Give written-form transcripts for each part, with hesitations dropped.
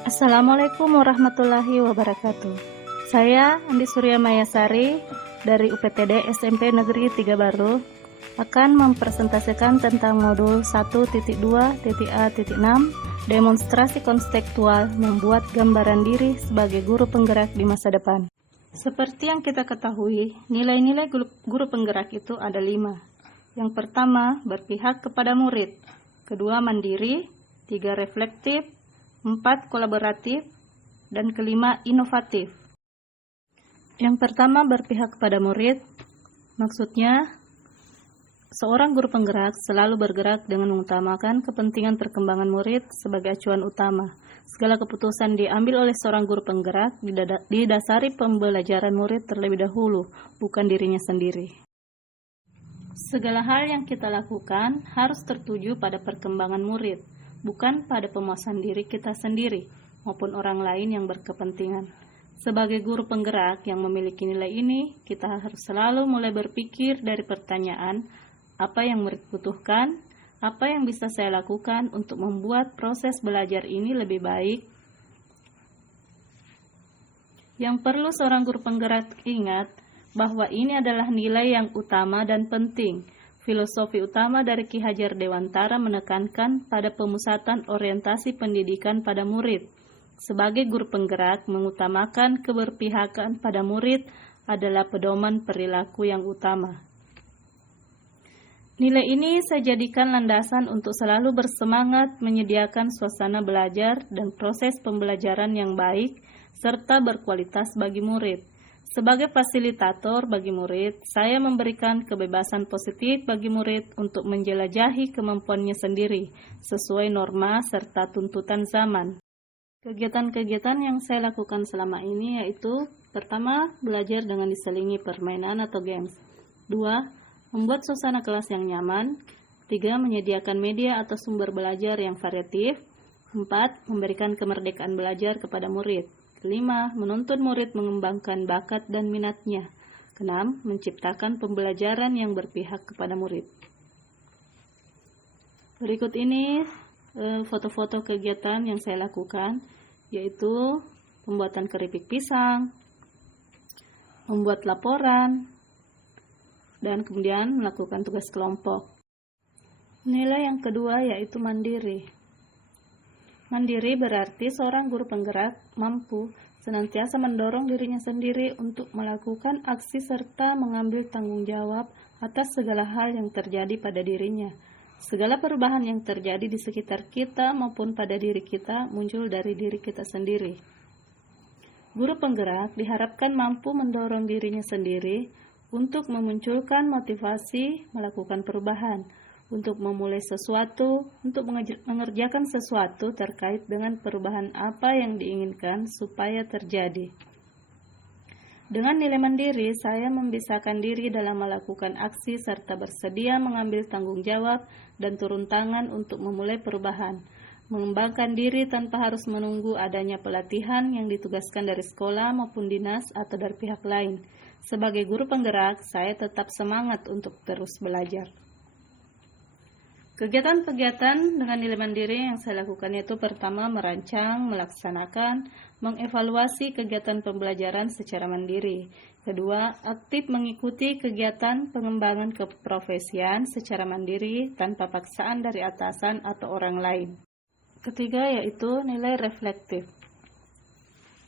Assalamualaikum warahmatullahi wabarakatuh. Saya Andi Surya Mayasari dari UPTD SMP Negeri 3 Baru akan mempresentasikan tentang modul 1.2.A.6 demonstrasi konseptual membuat gambaran diri sebagai guru penggerak di masa depan. Seperti yang kita ketahui, nilai-nilai guru penggerak itu ada 5. Yang pertama, berpihak kepada murid. Kedua, mandiri. 3, reflektif. 4, kolaboratif. Dan kelima, inovatif. Yang pertama, berpihak kepada murid. Maksudnya, seorang guru penggerak selalu bergerak dengan mengutamakan kepentingan perkembangan murid sebagai acuan utama. Segala keputusan diambil oleh seorang guru penggerak didasari pembelajaran murid terlebih dahulu, bukan dirinya sendiri. Segala hal yang kita lakukan harus tertuju pada perkembangan murid, bukan pada pemuasan diri kita sendiri maupun orang lain yang berkepentingan. Sebagai guru penggerak yang memiliki nilai ini, kita harus selalu mulai berpikir dari pertanyaan, apa yang murid butuhkan, apa yang bisa saya lakukan untuk membuat proses belajar ini lebih baik. Yang perlu seorang guru penggerak ingat, bahwa ini adalah nilai yang utama dan penting. Filosofi utama dari Ki Hajar Dewantara menekankan pada pemusatan orientasi pendidikan pada murid. Sebagai guru penggerak, mengutamakan keberpihakan pada murid adalah pedoman perilaku yang utama. Nilai ini saya jadikan landasan untuk selalu bersemangat menyediakan suasana belajar dan proses pembelajaran yang baik serta berkualitas bagi murid. Sebagai fasilitator bagi murid, saya memberikan kebebasan positif bagi murid untuk menjelajahi kemampuannya sendiri, sesuai norma serta tuntutan zaman. Kegiatan-kegiatan yang saya lakukan selama ini yaitu, pertama, belajar dengan diselingi permainan atau games. 2, membuat suasana kelas yang nyaman. 3, menyediakan media atau sumber belajar yang variatif. 4, memberikan kemerdekaan belajar kepada murid. 5, menuntun murid mengembangkan bakat dan minatnya. 6, menciptakan pembelajaran yang berpihak kepada murid. Berikut ini foto-foto kegiatan yang saya lakukan, yaitu pembuatan keripik pisang, membuat laporan, dan kemudian melakukan tugas kelompok. Nilai yang kedua yaitu mandiri. Mandiri berarti seorang guru penggerak mampu senantiasa mendorong dirinya sendiri untuk melakukan aksi serta mengambil tanggung jawab atas segala hal yang terjadi pada dirinya. Segala perubahan yang terjadi di sekitar kita maupun pada diri kita muncul dari diri kita sendiri. Guru penggerak diharapkan mampu mendorong dirinya sendiri untuk memunculkan motivasi melakukan perubahan, untuk memulai sesuatu, untuk mengerjakan sesuatu terkait dengan perubahan apa yang diinginkan supaya terjadi. Dengan nilai mandiri, saya membisahkan diri dalam melakukan aksi serta bersedia mengambil tanggung jawab dan turun tangan untuk memulai perubahan. Mengembangkan diri tanpa harus menunggu adanya pelatihan yang ditugaskan dari sekolah maupun dinas atau dari pihak lain. Sebagai guru penggerak, saya tetap semangat untuk terus belajar. Kegiatan-kegiatan dengan nilai mandiri yang saya lakukan itu pertama merancang, melaksanakan, mengevaluasi kegiatan pembelajaran secara mandiri. Kedua, aktif mengikuti kegiatan pengembangan keprofesian secara mandiri tanpa paksaan dari atasan atau orang lain. Ketiga yaitu nilai reflektif.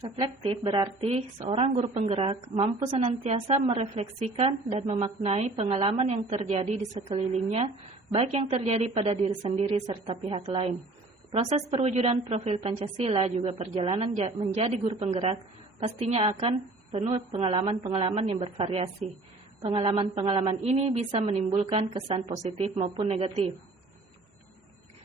Reflektif berarti seorang guru penggerak mampu senantiasa merefleksikan dan memaknai pengalaman yang terjadi di sekelilingnya, baik yang terjadi pada diri sendiri serta pihak lain. Proses perwujudan profil Pancasila juga perjalanan menjadi guru penggerak pastinya akan penuh pengalaman-pengalaman yang bervariasi. Pengalaman-pengalaman ini bisa menimbulkan kesan positif maupun negatif.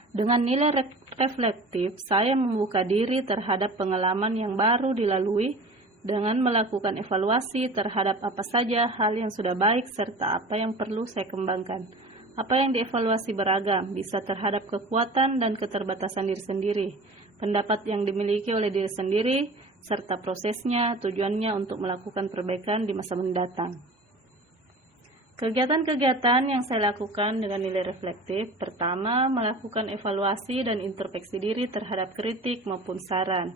Dengan nilai reflektif, saya membuka diri terhadap pengalaman yang baru dilalui dengan melakukan evaluasi terhadap apa saja hal yang sudah baik serta apa yang perlu saya kembangkan. Apa yang dievaluasi beragam, bisa terhadap kekuatan dan keterbatasan diri sendiri, pendapat yang dimiliki oleh diri sendiri, serta prosesnya, tujuannya untuk melakukan perbaikan di masa mendatang. Kegiatan-kegiatan yang saya lakukan dengan nilai reflektif, pertama, melakukan evaluasi dan introspeksi diri terhadap kritik maupun saran.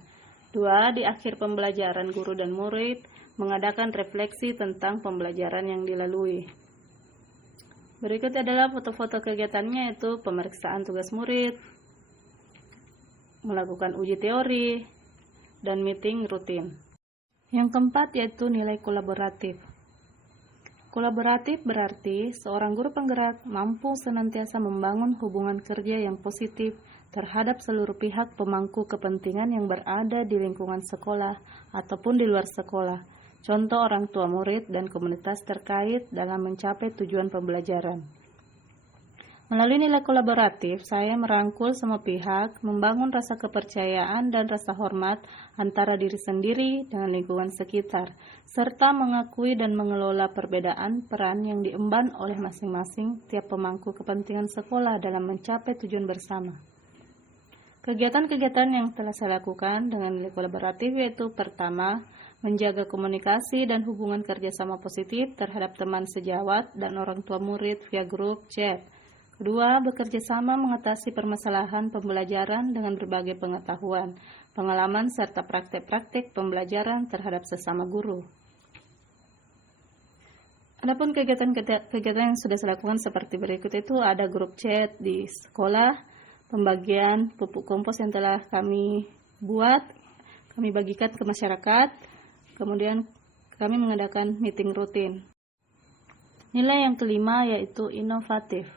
2. Di akhir pembelajaran guru dan murid, mengadakan refleksi tentang pembelajaran yang dilalui. Berikut adalah foto-foto kegiatannya, yaitu pemeriksaan tugas murid, melakukan uji teori, dan meeting rutin. Yang keempat yaitu nilai kolaboratif. Kolaboratif berarti seorang guru penggerak mampu senantiasa membangun hubungan kerja yang positif terhadap seluruh pihak pemangku kepentingan yang berada di lingkungan sekolah ataupun di luar sekolah. Contoh orang tua murid dan komunitas terkait dalam mencapai tujuan pembelajaran. Melalui nilai kolaboratif, saya merangkul semua pihak, membangun rasa kepercayaan dan rasa hormat antara diri sendiri dengan lingkungan sekitar, serta mengakui dan mengelola perbedaan peran yang diemban oleh masing-masing tiap pemangku kepentingan sekolah dalam mencapai tujuan bersama. Kegiatan-kegiatan yang telah saya lakukan dengan nilai kolaboratif yaitu pertama, menjaga komunikasi dan hubungan kerjasama positif terhadap teman sejawat dan orang tua murid via grup chat. Kedua, bekerja sama mengatasi permasalahan pembelajaran dengan berbagai pengetahuan, pengalaman, serta praktek-praktek pembelajaran terhadap sesama guru. Adapun kegiatan yang sudah saya lakukan seperti berikut itu ada grup chat di sekolah, pembagian pupuk kompos yang telah kami buat, kami bagikan ke masyarakat, kemudian kami mengadakan meeting rutin. Nilai yang kelima yaitu inovatif.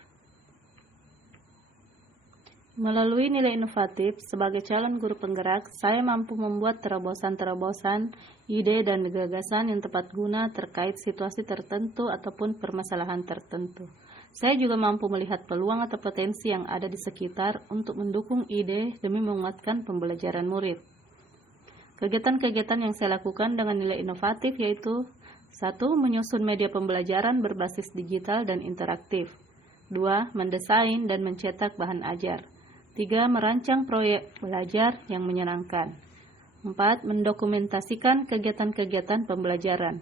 Melalui nilai inovatif, sebagai calon guru penggerak, saya mampu membuat terobosan-terobosan, ide dan gagasan yang tepat guna terkait situasi tertentu ataupun permasalahan tertentu. Saya juga mampu melihat peluang atau potensi yang ada di sekitar untuk mendukung ide demi menguatkan pembelajaran murid. Kegiatan-kegiatan yang saya lakukan dengan nilai inovatif yaitu 1. Menyusun media pembelajaran berbasis digital dan interaktif. 2. Mendesain dan mencetak bahan ajar. 3. Merancang proyek belajar yang menyenangkan. 4. Mendokumentasikan kegiatan-kegiatan pembelajaran.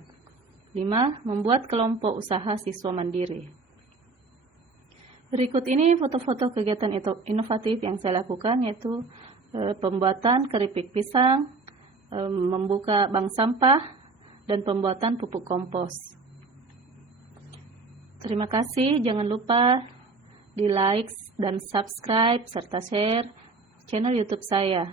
5. Membuat kelompok usaha siswa mandiri. Berikut ini foto-foto kegiatan inovatif yang saya lakukan yaitu pembuatan keripik pisang, membuka bank sampah, dan pembuatan pupuk kompos. Terima kasih, jangan lupa di like dan subscribe serta share channel YouTube saya.